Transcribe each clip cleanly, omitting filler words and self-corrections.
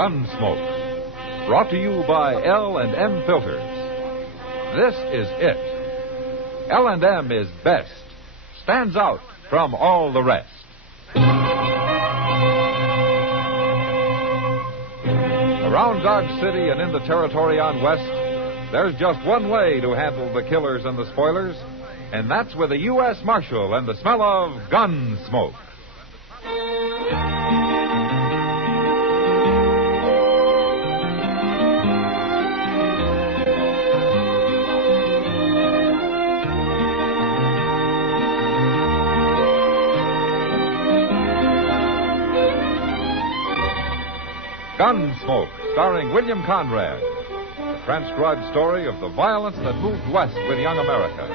Gunsmoke. Brought to you by L&M Filters. This is it. L&M is best. Stands out from all the rest. Around Dodge City and in the territory on West, there's just one way to handle the killers and the spoilers, and that's with a U.S. Marshal and the smell of Gunsmoke. Gunsmoke, starring William Conrad. The transcribed story of the violence that moved west with young America.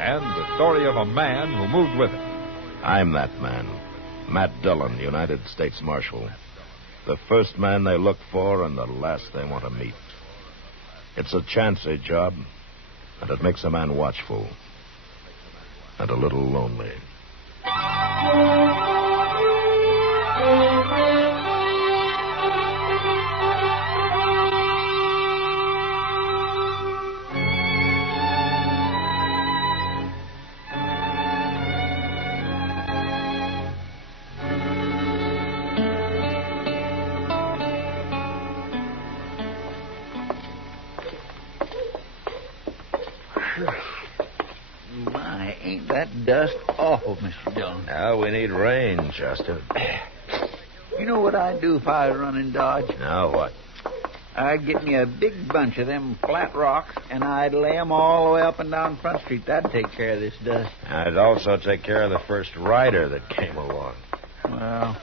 And the story of a man who moved with it. I'm that man. Matt Dillon, United States Marshal. The first man they look for and the last they want to meet. It's a chancy job, and it makes a man watchful. And a little lonely. My, ain't that dust awful, Mr. Dillon. Now we need rain, Chester. You know what I'd do if I was running Dodge? Now what? I'd get me a big bunch of them flat rocks, and I'd lay 'em all the way up and down Front Street. That'd take care of this dust. I'd also take care of the first rider that came along. Well,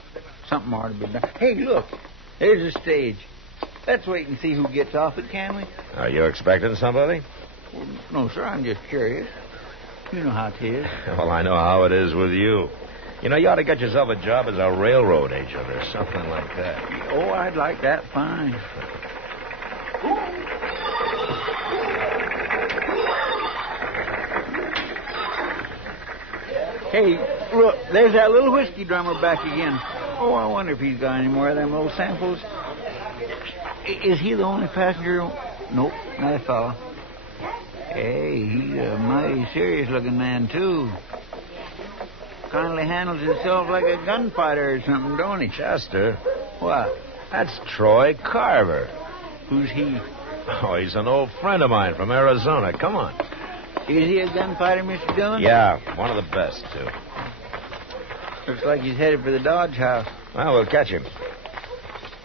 something ought to be done. Hey, look. There's a stage. Let's wait and see who gets off it, can we? Are you expecting somebody? Well, no, sir. I'm just curious. You know how it is. Well, I know how it is with you. You know, you ought to get yourself a job as a railroad agent or something like that. Oh, I'd like that fine. Hey, look, there's that little whiskey drummer back again. Oh, I wonder if he's got any more of them little samples. Is he the only passenger? Nope, not a fella. Hey, he's a mighty serious-looking man, too. Kindly handles himself like a gunfighter or something, don't he? Chester. What? That's Troy Carver. Who's he? Oh, he's an old friend of mine from Arizona. Come on. Is he a gunfighter, Mr. Dillon? Yeah, one of the best, too. Looks like he's headed for the Dodge House. Well, we'll catch him.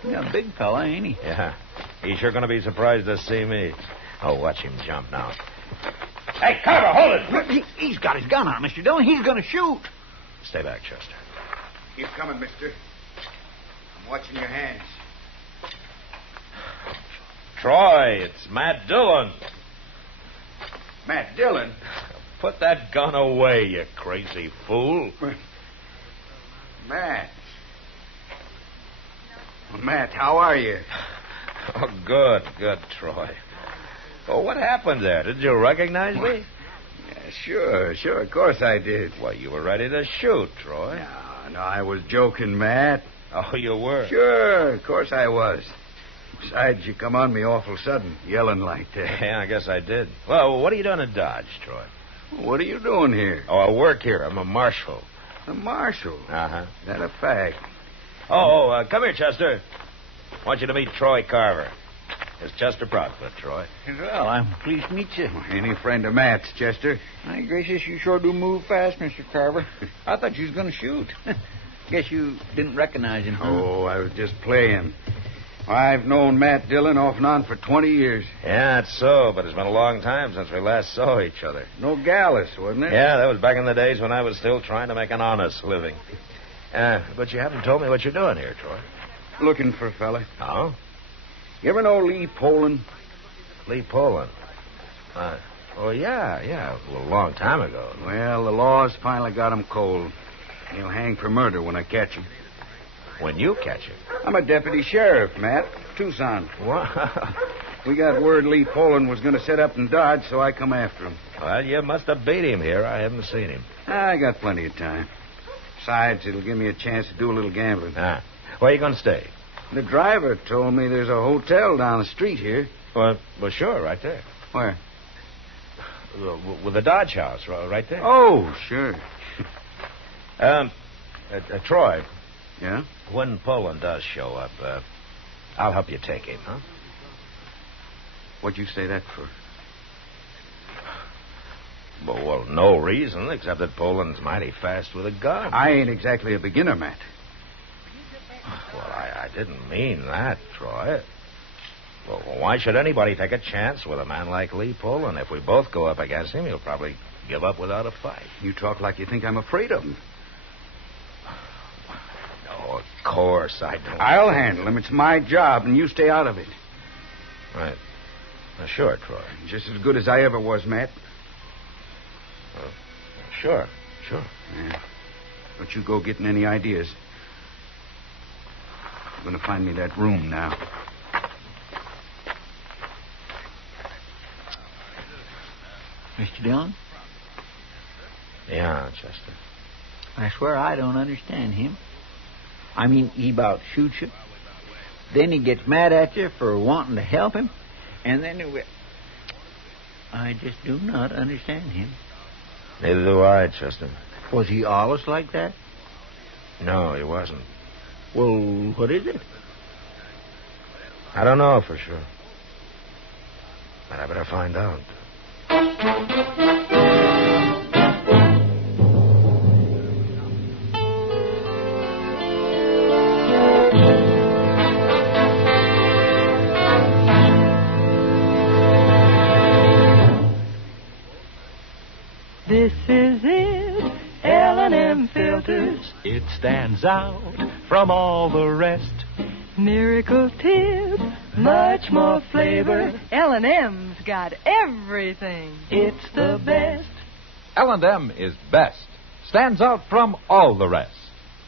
He's a big fella, ain't he? Yeah. He's sure going to be surprised to see me. Oh, watch him jump now. Hey, Carver, hold it! He's got his gun out, Mr. Dillon. He's going to shoot. Stay back, Chester. Keep coming, mister. I'm watching your hands. Troy, it's Matt Dillon. Matt Dillon? Put that gun away, you crazy fool. Matt. Well, Matt, how are you? Oh, good, Troy. Oh, what happened there? Did you recognize me? Yeah, sure, of course I did. Well, you were ready to shoot, Troy. No, I was joking, Matt. Oh, you were? Sure, of course I was. Besides, you come on me awful sudden, yelling like that. Yeah, I guess I did. Well, what are you doing in Dodge, Troy? What are you doing here? Oh, I work here. I'm a marshal. A marshal? Uh-huh. Is that a fact? Come here, Chester. I want you to meet Troy Carver. It's Chester Proudfoot, Troy. Well, I'm pleased to meet you. Any friend of Matt's, Chester? My gracious, you sure do move fast, Mr. Carver. I thought you was going to shoot. Guess you didn't recognize him, huh? Oh, I was just playing. I've known Matt Dillon off and on for 20 years. Yeah, that's so, but it's been a long time since we last saw each other. Nogales, wasn't it? Yeah, that was back in the days when I was still trying to make an honest living. But you haven't told me what you're doing here, Troy. Looking for a fella. Oh? You ever know Lee Poland? Lee Poland? Yeah, a long time ago. Well, the law's finally got him cold. He'll hang for murder when I catch him. When you catch him? I'm a deputy sheriff, Matt. Tucson. What? We got word Lee Poland was going to set up in Dodge, so I come after him. Well, you must have beat him here. I haven't seen him. I got plenty of time. Besides, it'll give me a chance to do a little gambling. Where are you going to stay? The driver told me there's a hotel down the street here. Well, sure, right there. Where? With the Dodge House, right there. Oh, sure. Troy. Yeah? When Poland does show up, I'll help you take him, huh? What'd you say that for? Well, no reason, except that Poland's mighty fast with a gun. I ain't exactly a beginner, Matt. Well, I didn't mean that, Troy. Well, why should anybody take a chance with a man like Lee Poland? If we both go up against him, he'll probably give up without a fight. You talk like you think I'm afraid of him. No, of course I don't. I'll handle him. It's my job, and you stay out of it. Right. Sure, Troy. Just as good as I ever was, Matt. Sure. Yeah. Don't you go getting any ideas. I'm going to find me that room now. Mr. Dillon? Yeah, Chester. I swear I don't understand him. I mean, he about shoots you. Then he gets mad at you for wanting to help him. And then I just do not understand him. Neither do I, Chester. Was he always like that? No, he wasn't. Well, what is it? I don't know for sure. But I better find out. This is it, L&M Filters. It stands out from all the rest. Miracle tip, much more flavor. L&M's got everything. It's the best. L&M is best. Stands out from all the rest.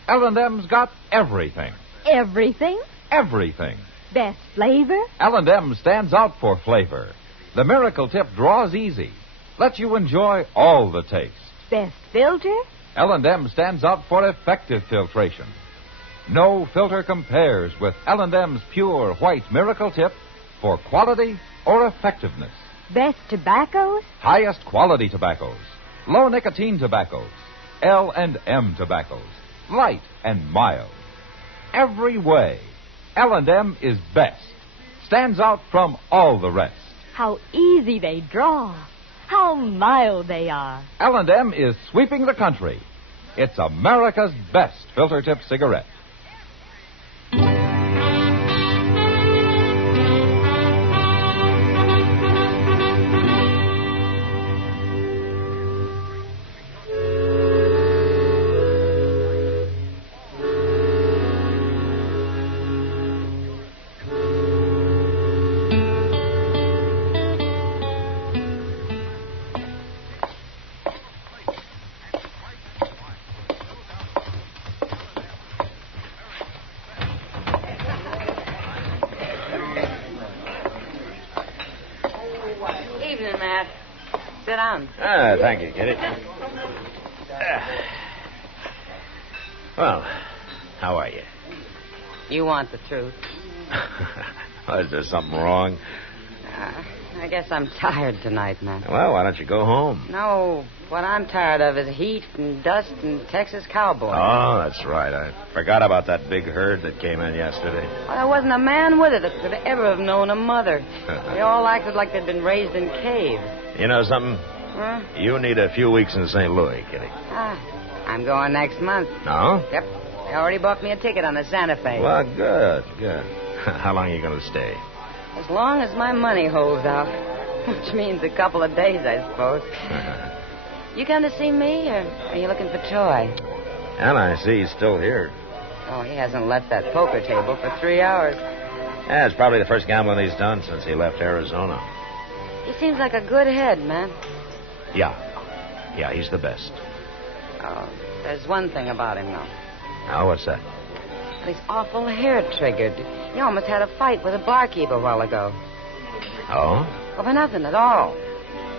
L&M's got everything. Everything? Everything. Best flavor? L&M stands out for flavor. The Miracle Tip draws easy. Lets you enjoy all the taste. Best filter? L&M stands out for effective filtration. No filter compares with L&M's pure white Miracle Tip for quality or effectiveness. Best tobaccos? Highest quality tobaccos. Low nicotine tobaccos. L&M tobaccos. Light and mild. Every way, L&M is best. Stands out from all the rest. How easy they draw. How mild they are. L&M is sweeping the country. It's America's best filter tip cigarette. Sit down. Thank you, Kitty. Well, how are you? You want the truth. Is there something wrong? I guess I'm tired tonight, man. Well, why don't you go home? No, what I'm tired of is heat and dust and Texas cowboys. Oh, that's right. I forgot about that big herd that came in yesterday. Well, there wasn't a man with it that could ever have known a mother. They all acted like they'd been raised in caves. You know something? Huh? You need a few weeks in St. Louis, Kitty. I'm going next month. No? Yep. They already bought me a ticket on the Santa Fe. Well, good. How long are you going to stay? As long as my money holds out. Which means a couple of days, I suppose. You come to see me, or are you looking for Troy? And I see he's still here. Oh, he hasn't left that poker table for 3 hours. Yeah, it's probably the first gambling he's done since he left Arizona. He seems like a good head, man. Yeah, he's the best. Oh, there's one thing about him, though. Now, what's that? He's awful hair-triggered. He almost had a fight with a barkeep a while ago. Oh? Well, for nothing at all.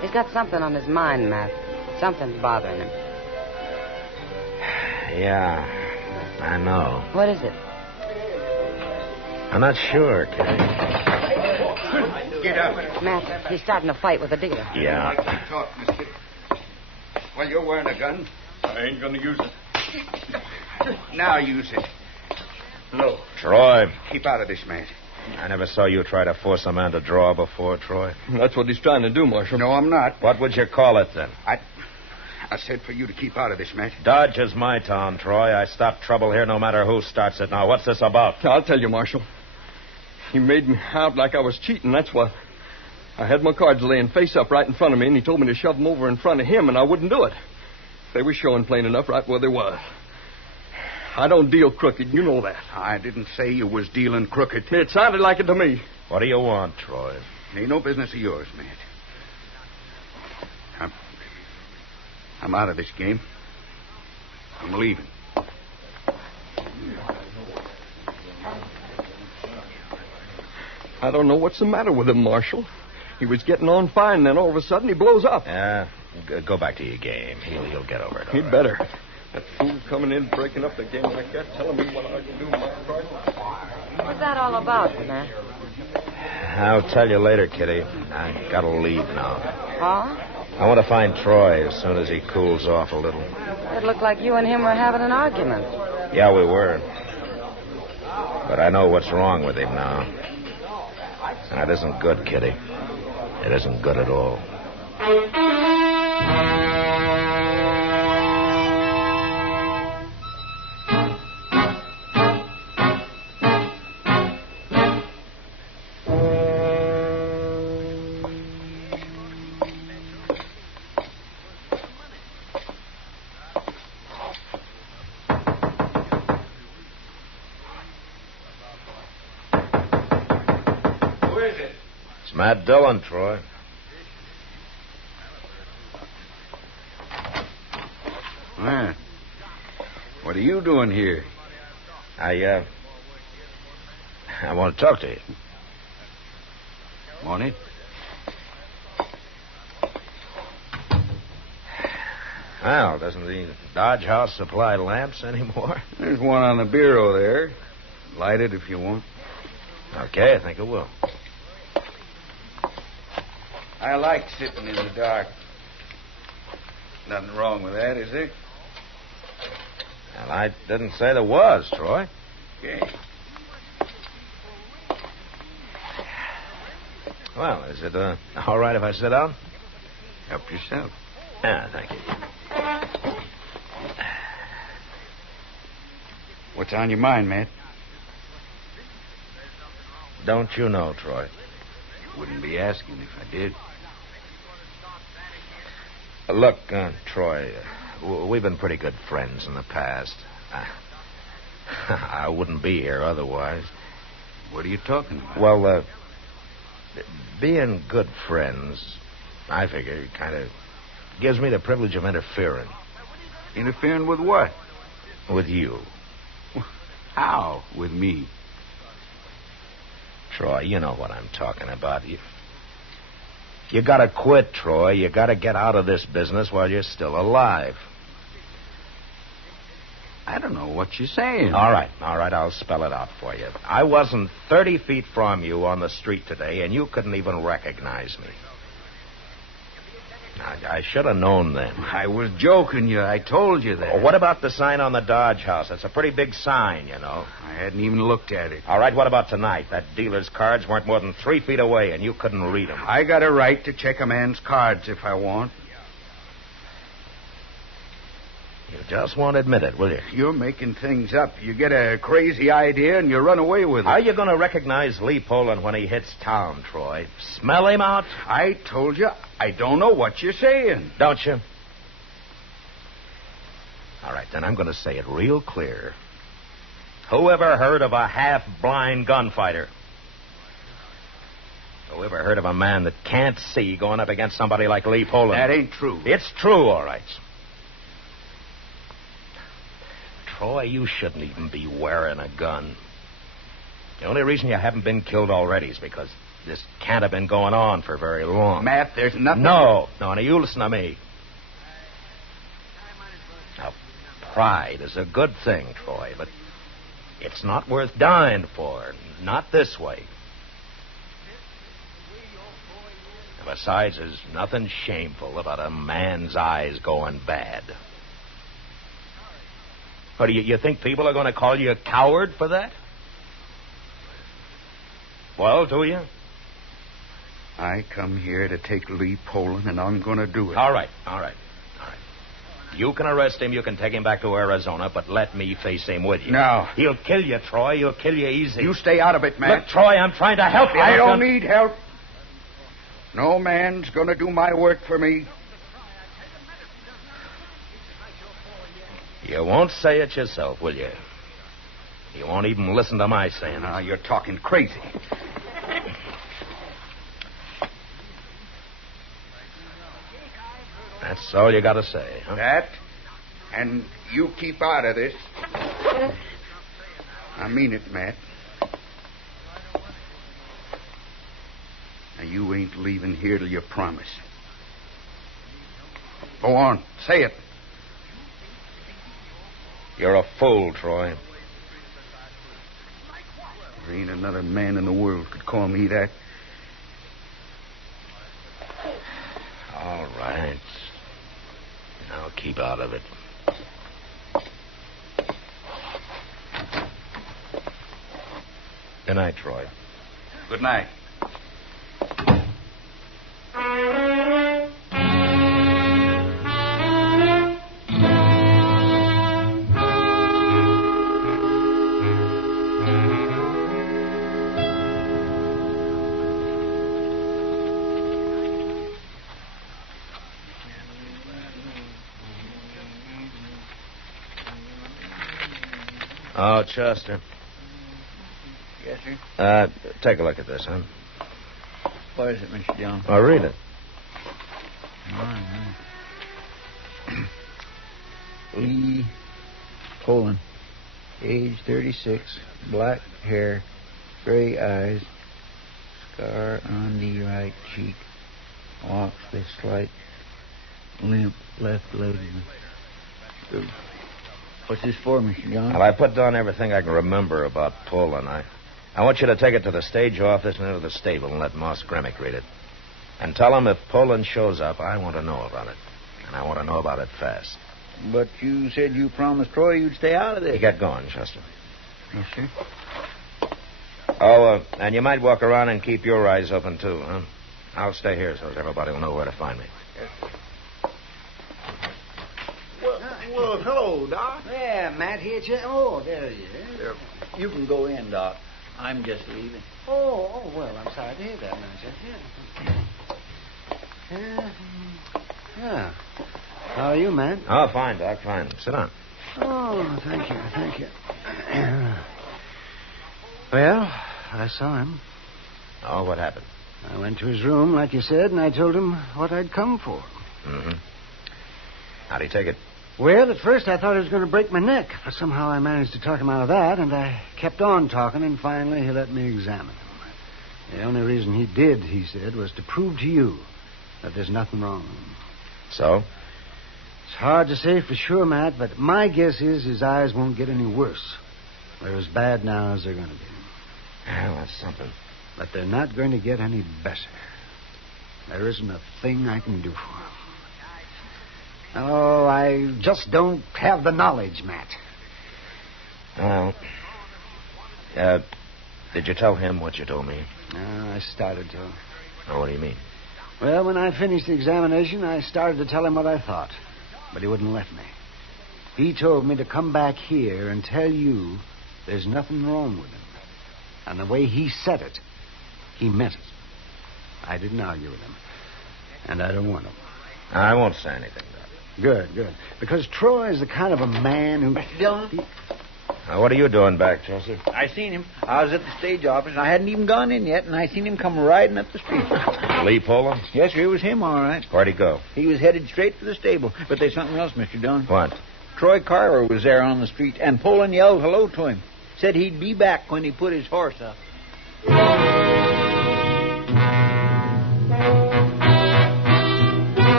He's got something on his mind, Matt. Something's bothering him. Yeah, I know. What is it? I'm not sure, Kitty. Get up. Matt, he's starting a fight with the dealer. Yeah. Talk, Miss Kitty. Well, you're wearing a gun. I ain't gonna use it. Now use it. No. Troy, Keep out of this, Matt. I never saw you try to force a man to draw before, Troy. That's what he's trying to do, Marshal. No, I'm not. What would you call it, then? I said for you to keep out of this, Matt. Dodge is my town, Troy. I stop trouble here no matter who starts it. Now, what's this about? I'll tell you, Marshal. He made me out like I was cheating, that's what. I had my cards laying face up right in front of me, and he told me to shove them over in front of him, and I wouldn't do it. They were showing plain enough right where they was. I don't deal crooked, you know that. I didn't say you was dealing crooked. It sounded like it to me. What do you want, Troy? Ain't no business of yours, Matt. I'm out of this game. I'm leaving. I don't know what's the matter with him, Marshal. He was getting on fine, then all of a sudden he blows up. Yeah, go back to your game. He'll get over it. All He'd right. better. That fool coming in, breaking up the game like that, telling me what I can do with my cards. What's that all about, Matt? I'll tell you later, Kitty. I gotta leave now. Huh? I want to find Troy as soon as he cools off a little. It looked like you and him were having an argument. Yeah, we were. But I know what's wrong with him now. And it isn't good, Kitty. It isn't good at all. Matt Dillon, Troy. Well, what are you doing here? I want to talk to you. Want it? Well, doesn't the Dodge House supply lamps anymore? There's one on the bureau there. Light it if you want. Okay, I think it will. I like sitting in the dark. Nothing wrong with that, is there? Well, I didn't say there was, Troy. Okay. Well, is it all right if I sit down? Help yourself. Yeah, thank you. What's on your mind, Matt? Don't you know, Troy? Wouldn't be asking if I did. Look, Troy, we've been pretty good friends in the past. I wouldn't be here otherwise. What are you talking about? Well, being good friends, I figure, kind of gives me the privilege of interfering. Interfering with what? With you. How? With me? Troy, you know what I'm talking about. You gotta quit, Troy. You gotta get out of this business while you're still alive. I don't know what you're saying. All right, I'll spell it out for you. I wasn't 30 feet from you on the street today, and you couldn't even recognize me. I should have known then. I was joking you. I told you that. What about the sign on the Dodge House? It's a pretty big sign, you know. I hadn't even looked at it. All right, what about tonight? That dealer's cards weren't more than 3 feet away, and you couldn't read them. I got a right to check a man's cards if I want. You just won't admit it, will you? You're making things up. You get a crazy idea and you run away with it. How are you going to recognize Lee Poland when he hits town, Troy? Smell him out? I told you, I don't know what you're saying. Don't you? All right, then I'm going to say it real clear. Who ever heard of a half-blind gunfighter? Who ever heard of a man that can't see going up against somebody like Lee Poland? That ain't true. It's true, all right. Troy, you shouldn't even be wearing a gun. The only reason you haven't been killed already is because this can't have been going on for very long. Matt, there's nothing... No, now you listen to me. Now, pride is a good thing, Troy, but It's not worth dying for. Not this way. Besides, there's nothing shameful about a man's eyes going bad. What, do you think people are going to call you a coward for that? Well, do you? I come here to take Lee Poland, and I'm going to do it. All right. You can arrest him. You can take him back to Arizona, but let me face him with you. No. He'll kill you, Troy. He'll kill you easy. You stay out of it, man. Look, Troy, I'm trying to help you. I don't need help. No man's going to do my work for me. You won't say it yourself, will you? You won't even listen to my saying it. Now, you're talking crazy. That's all you got to say, huh? That, and you keep out of this. I mean it, Matt. Now, you ain't leaving here till you promise. Go on, say it. You're a fool, Troy. There ain't another man in the world could call me that. All right. Now keep out of it. Good night, Troy. Good night. Oh, Chester. Yes, sir? Take a look at this, huh? What is it, Mr. Dillon? Oh, read it. All right. Lee Poland, age 36, black hair, gray eyes, scar on the right cheek, walks with slight limp left leg. What's this for, Mr. John? Well, I put down everything I can remember about Poland. I want you to take it to the stage office and into the stable and let Moss Gremick read it. And tell him if Poland shows up, I want to know about it. And I want to know about it fast. But you said you promised Troy you'd stay out of this. You get going, Chester. Yes, sir. Oh, and you might walk around and keep your eyes open, too, huh? I'll stay here so everybody will know where to find me. Yes. Well, hello, Doc. Yeah, Matt here. Oh, there he is. You can go in, Doc. I'm just leaving. Oh, well, I'm sorry to hear that, Matt. Yeah. How are you, Matt? Oh, fine, Doc, fine. Sit down. Oh, thank you. Well, I saw him. Oh, what happened? I went to his room, like you said, and I told him what I'd come for. Mm-hmm. How'd he take it? Well, at first I thought he was going to break my neck, but somehow I managed to talk him out of that, and I kept on talking, and finally he let me examine him. The only reason he did, he said, was to prove to you that there's nothing wrong with him. So? It's hard to say for sure, Matt, but my guess is his eyes won't get any worse. They're as bad now as they're going to be. Well, that's something. But they're not going to get any better. There isn't a thing I can do for him. Oh, I just don't have the knowledge, Matt. Well, did you tell him what you told me? I started to. Oh, what do you mean? Well, when I finished the examination, I started to tell him what I thought. But he wouldn't let me. He told me to come back here and tell you there's nothing wrong with him. And the way he said it, he meant it. I didn't argue with him. And I don't want to. I won't say anything, Doc. Good. Because Troy is the kind of a man who... Mr. Dillon? Now, what are you doing back, Chester? I seen him. I was at the stage office, and I hadn't even gone in yet, and I seen him come riding up the street. Lee Poland? Yes, sir, it was him, all right. Where'd he go? He was headed straight for the stable. But there's something else, Mr. Dillon. What? Troy Carver was there on the street, and Poland yelled hello to him. Said he'd be back when he put his horse up.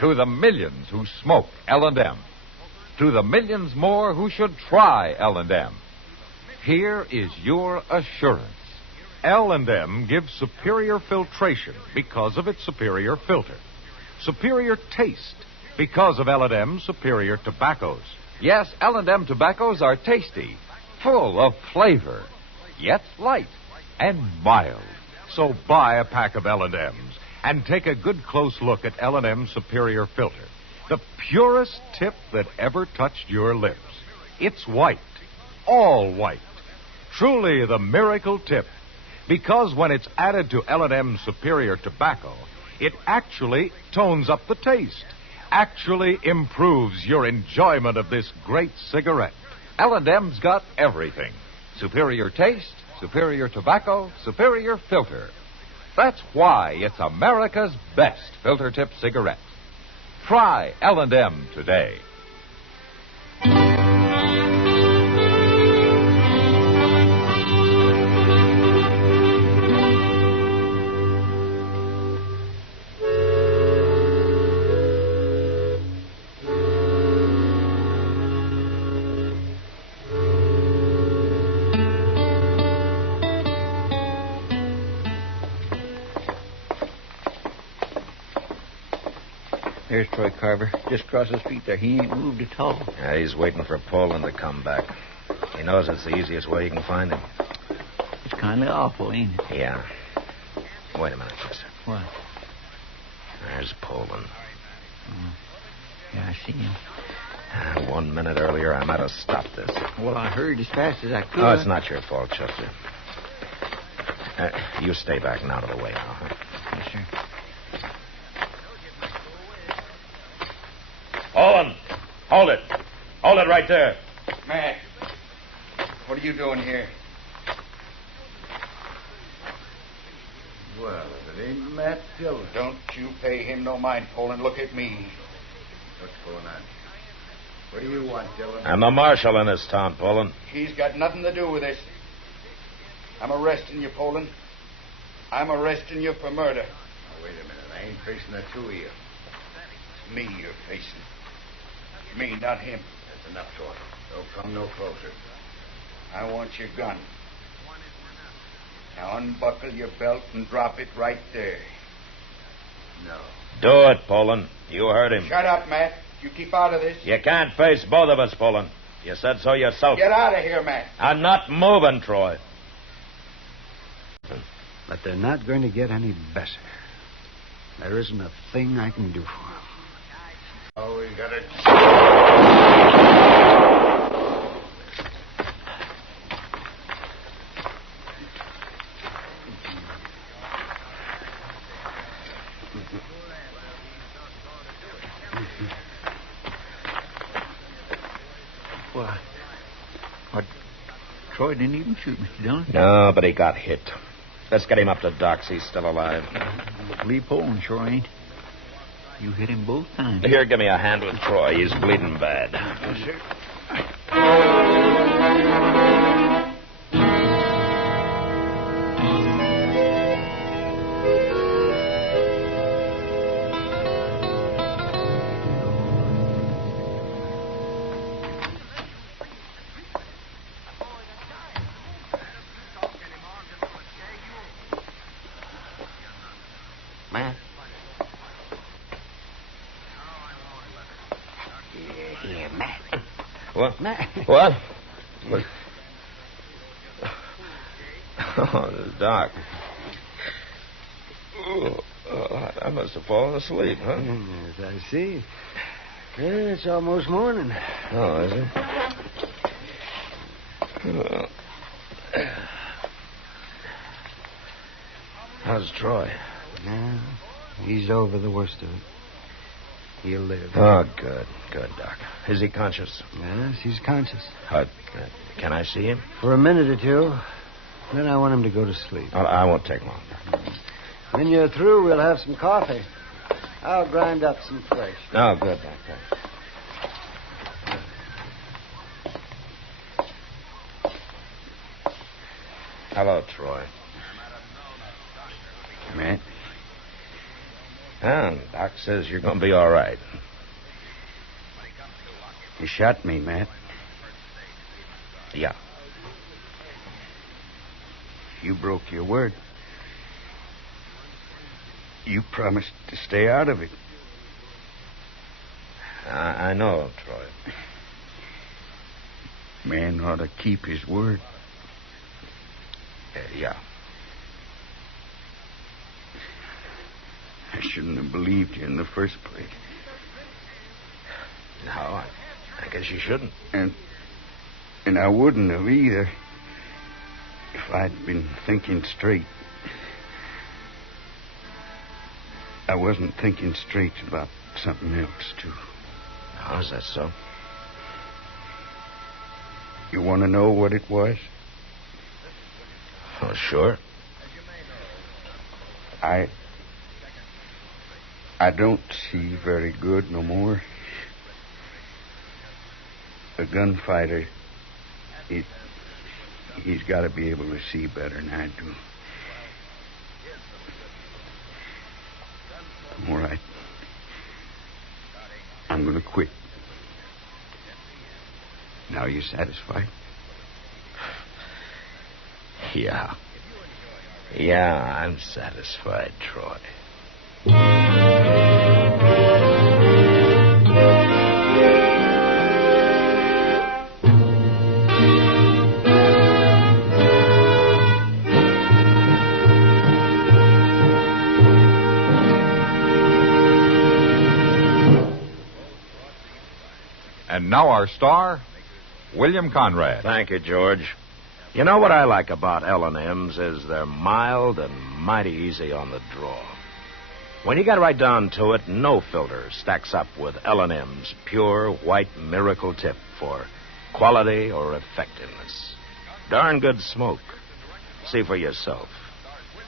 To the millions who smoke L&M. To the millions more who should try L&M. Here is your assurance. L&M gives superior filtration because of its superior filter. Superior taste because of L&M's superior tobaccos. Yes, L&M tobaccos are tasty, full of flavor, yet light and mild. So buy a pack of L&M's and take a good close look at L&M's superior filter. The purest tip that ever touched your lips. It's white, all white. Truly the miracle tip. Because when it's added to L&M's superior tobacco, it actually tones up the taste. Actually improves your enjoyment of this great cigarette. L&M's got everything. Superior taste, superior tobacco, superior filter. That's why it's America's best filter tip cigarette. Try L&M today. There's Troy Carver, just across the street there. He ain't moved at all. Yeah, he's waiting for Poland to come back. He knows it's the easiest way you can find him. It's kind of awful, ain't it? Yeah. Wait a minute, Chester. What? There's Poland. Yeah, I see him. 1 minute earlier, I might have stopped this. Well, I hurried as fast as I could. Oh, it's not your fault, Chester. You stay back and out of the way now, huh? Yes, sir. Poland! Hold it! Hold it right there. Matt, what are you doing here? Well, if it ain't Matt Dillon. Don't you pay him no mind, Poland. Look at me. What's going on? What do you want, Dillon? I'm the marshal in this town, Poland. He's got nothing to do with this. I'm arresting you, Poland. I'm arresting you for murder. Now, wait a minute. I ain't facing the two of you. It's me you're facing. Me, not him. That's enough talk. Don't come no closer. I want your gun. Now unbuckle your belt and drop it right there. No. Do it, Poland. You heard him. Shut up, Matt. You keep out of this. You can't face both of us, Poland. You said so yourself. Get out of here, Matt. I'm not moving, Troy. But they're not going to get any better. There isn't a thing I can do for them. Oh, we got it. What? Troy didn't even shoot Mr. Dillon? No, but he got hit. Let's get him up to docks. He's still alive. Lee Poland sure ain't. You hit him both times. Here, give me a hand with Troy. He's bleeding bad. Yes, sir. Matt? Here, Matt. What? Matt. What? What? Oh, the doc. Oh, I must have fallen asleep, huh? Yes, I see. Yeah, it's almost morning. Oh, is it? Oh. How's Troy? No, he's over the worst of it. He'll live. Oh, good. Good, Doc. Is he conscious? Yes, he's conscious. Can I see him? For a minute or two. Then I want him to go to sleep. Oh, I won't take long. When you're through, we'll have some coffee. I'll grind up some fresh. Oh, good, Doctor. Hello, Troy. Matt, Well, Doc says you're going to be all right. You shot me, Matt. Yeah. You broke your word. You promised to stay out of it. I know, Troy. Man ought to keep his word. Yeah. I shouldn't have believed you in the first place. No, I guess you shouldn't. And I wouldn't have either if I'd been thinking straight. I wasn't thinking straight about something else, too. How is that so? You want to know what it was? Oh, sure. I don't see very good no more. A gunfighter, he's got to be able to see better than I do. All right. I'm going to quit. Now you satisfied? Yeah. Yeah, I'm satisfied, Troy. And now our star, William Conrad. Thank you, George. You know what I like about L&M's is they're mild and mighty easy on the draw. When you get right down to it, no filter stacks up with L&M's pure white miracle tip for quality or effectiveness. Darn good smoke. See for yourself.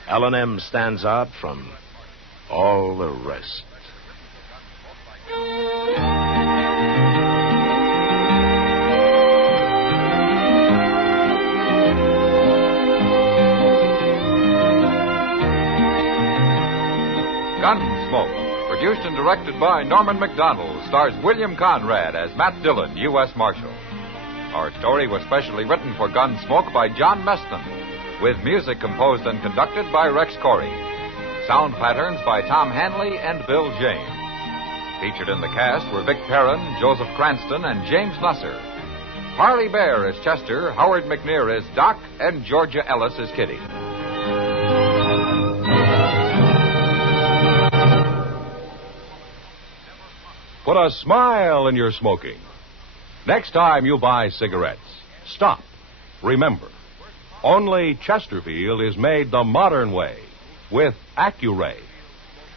L&M stands out from all the rest. Gunsmoke, produced and directed by Norman MacDonnell, stars William Conrad as Matt Dillon, U.S. Marshal. Our story was specially written for Gunsmoke by John Meston, with music composed and conducted by Rex Corey. Sound patterns by Tom Hanley and Bill James. Featured in the cast were Vic Perrin, Joseph Cranston, and James Nusser. Parley Baer as Chester, Howard McNear as Doc, and Georgia Ellis as Kitty. Put a smile in your smoking. Next time you buy cigarettes, stop. Remember, only Chesterfield is made the modern way with Accuray.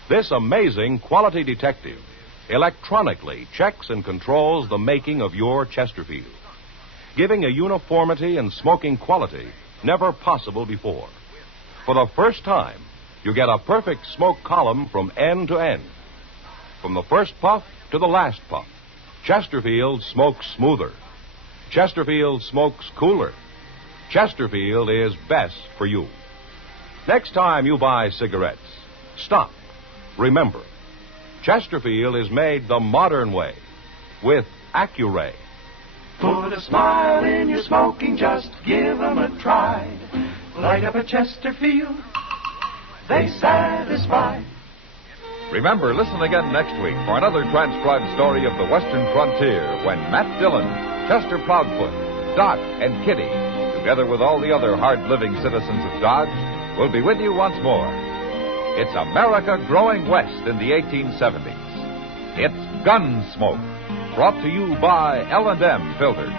This amazing quality detective electronically checks and controls the making of your Chesterfield, giving a uniformity and smoking quality never possible before. For the first time, you get a perfect smoke column from end to end. From the first puff to the last puff, Chesterfield smokes smoother. Chesterfield smokes cooler. Chesterfield is best for you. Next time you buy cigarettes, stop. Remember, Chesterfield is made the modern way with Accuray. Put a smile in your smoking, just give 'em a try. Light up a Chesterfield, they satisfy. Remember, listen again next week for another transcribed story of the Western frontier when Matt Dillon, Chester Proudfoot, Doc, and Kitty, together with all the other hard-living citizens of Dodge, will be with you once more. It's America growing west in the 1870s. It's Gunsmoke, brought to you by L&M Filters.